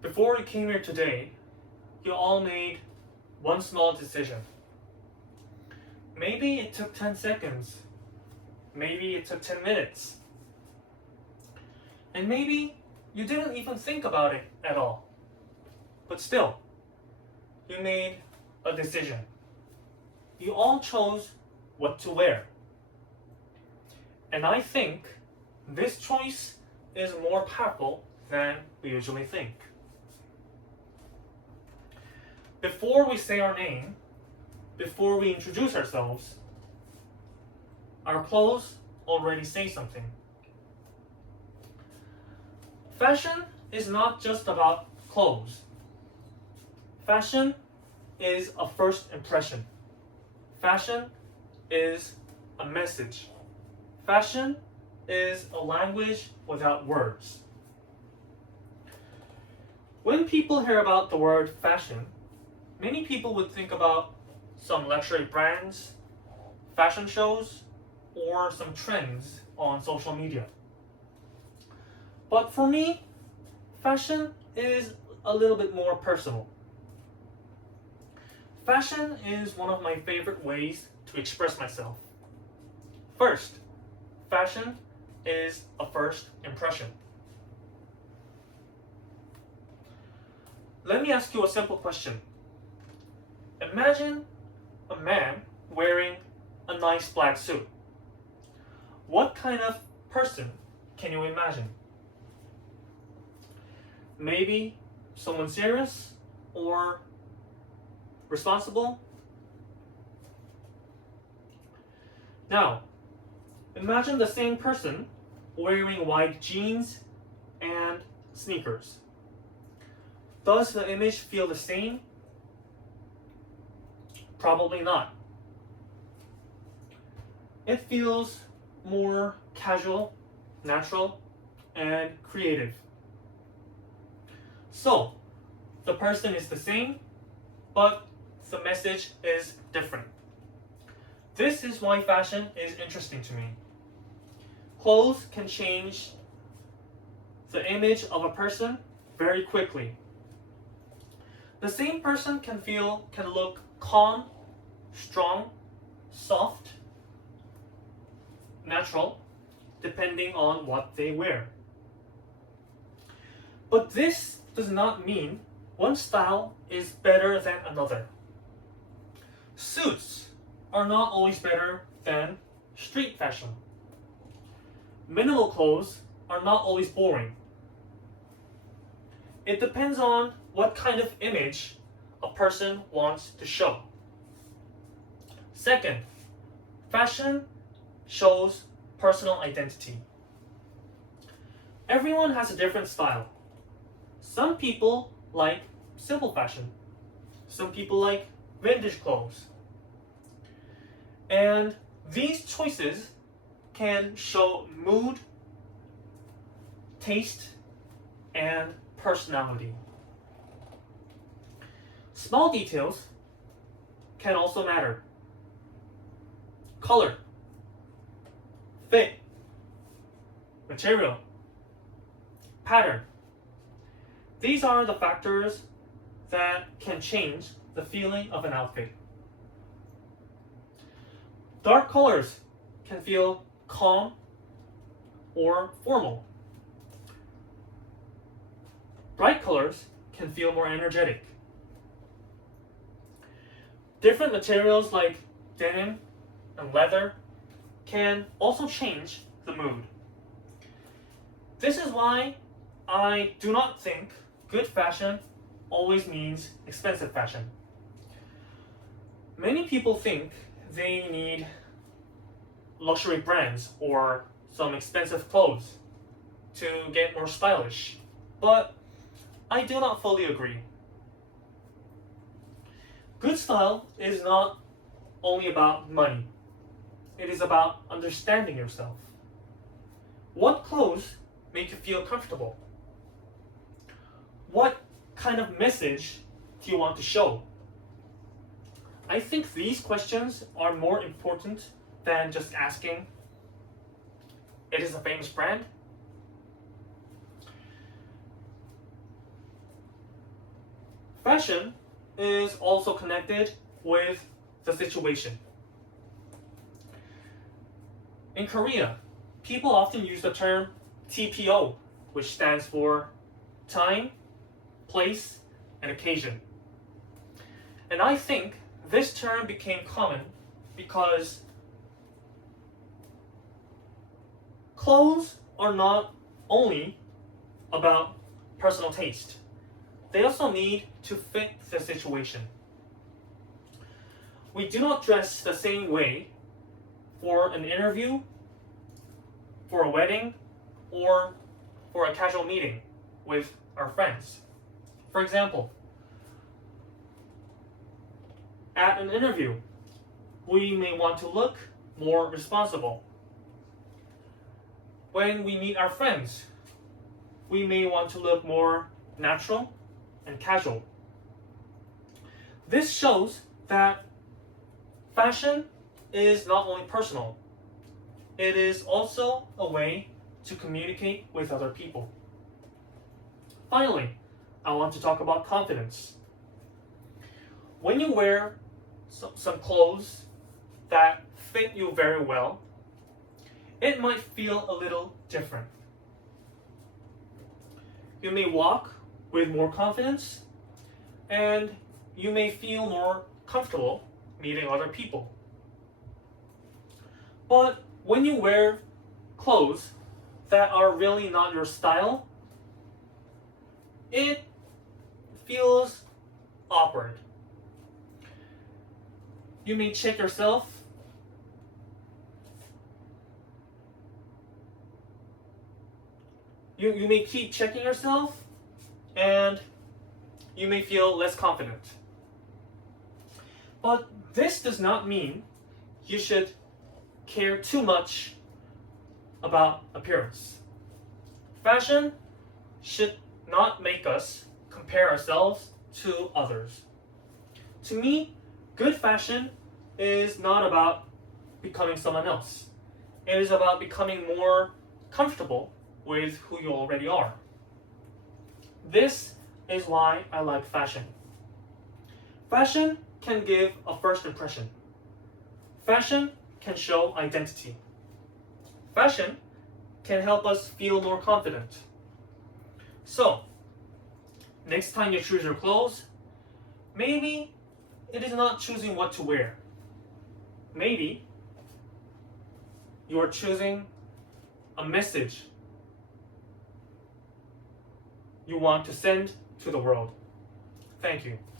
Before you came here today, you all made one small decision. Maybe it took 10 seconds. Maybe it took 10 minutes. And maybe you didn't even think about it at all. But still, you made a decision. You all chose what to wear. And I think this choice is more powerful than we usually think. Before we say our name, before we introduce ourselves, our clothes already say something. Fashion is not just about clothes. Fashion is a first impression. Fashion is a message. Fashion is a language without words. When people hear about the word fashion, many people would think about some luxury brands, fashion shows, or some trends on social media. But for me, fashion is a little bit more personal. Fashion is one of my favorite ways to express myself. First, fashion is a first impression. Let me ask you a simple question. Imagine a man wearing a nice black suit. What kind of person can you imagine? Maybe someone serious or responsible? Now, imagine the same person wearing white jeans and sneakers. Does the image feel the same? Probably not. It feels more casual, natural, and creative. So, the person is the same, but the message is different. This is why fashion is interesting to me. Clothes can change the image of a person very quickly. The same person can look calm, strong, soft, natural, depending on what they wear. But this does not mean one style is better than another. Suits are not always better than street fashion. Minimal clothes are not always boring. It depends on what kind of image a person wants to show. Second, fashion shows personal identity. Everyone has a different style. Some people like simple fashion. Some people like vintage clothes. And these choices can show mood, taste, and personality. Small details can also matter. Color, fit, material, pattern. These are the factors that can change the feeling of an outfit. Dark colors can feel calm or formal. Bright colors can feel more energetic. Different materials like denim and leather can also change the mood. This is why I do not think good fashion always means expensive fashion. Many people think they need luxury brands or some expensive clothes to get more stylish, but I do not fully agree. Good style is not only about money. It is about understanding yourself. What clothes make you feel comfortable? What kind of message do you want to show? I think these questions are more important than just asking, it is a famous brand? Fashion is also connected with the situation. In Korea, people often use the term TPO, which stands for time, place, and occasion. And I think this term became common because clothes are not only about personal taste. They also need to fit the situation. We do not dress the same way for an interview, for a wedding, or for a casual meeting with our friends. For example, at an interview, we may want to look more responsible. When we meet our friends, we may want to look more natural and casual. This shows that fashion is not only personal, it is also a way to communicate with other people. Finally, I want to talk about confidence. When you wear some clothes that fit you very well, it might feel a little different. You may walk with more confidence, and you may feel more comfortable meeting other people. But when you wear clothes that are really not your style, it feels awkward. You may check yourself. You may keep checking yourself, and you may feel less confident. But this does not mean you should care too much about appearance. Fashion should not make us compare ourselves to others. To me, good fashion is not about becoming someone else. It is about becoming more comfortable with who you already are. This is why I like fashion. Fashion can give a first impression. Fashion can show identity. Fashion can help us feel more confident. So, next time you choose your clothes, maybe it is not choosing what to wear. Maybe you are choosing a message you want to send to the world. Thank you.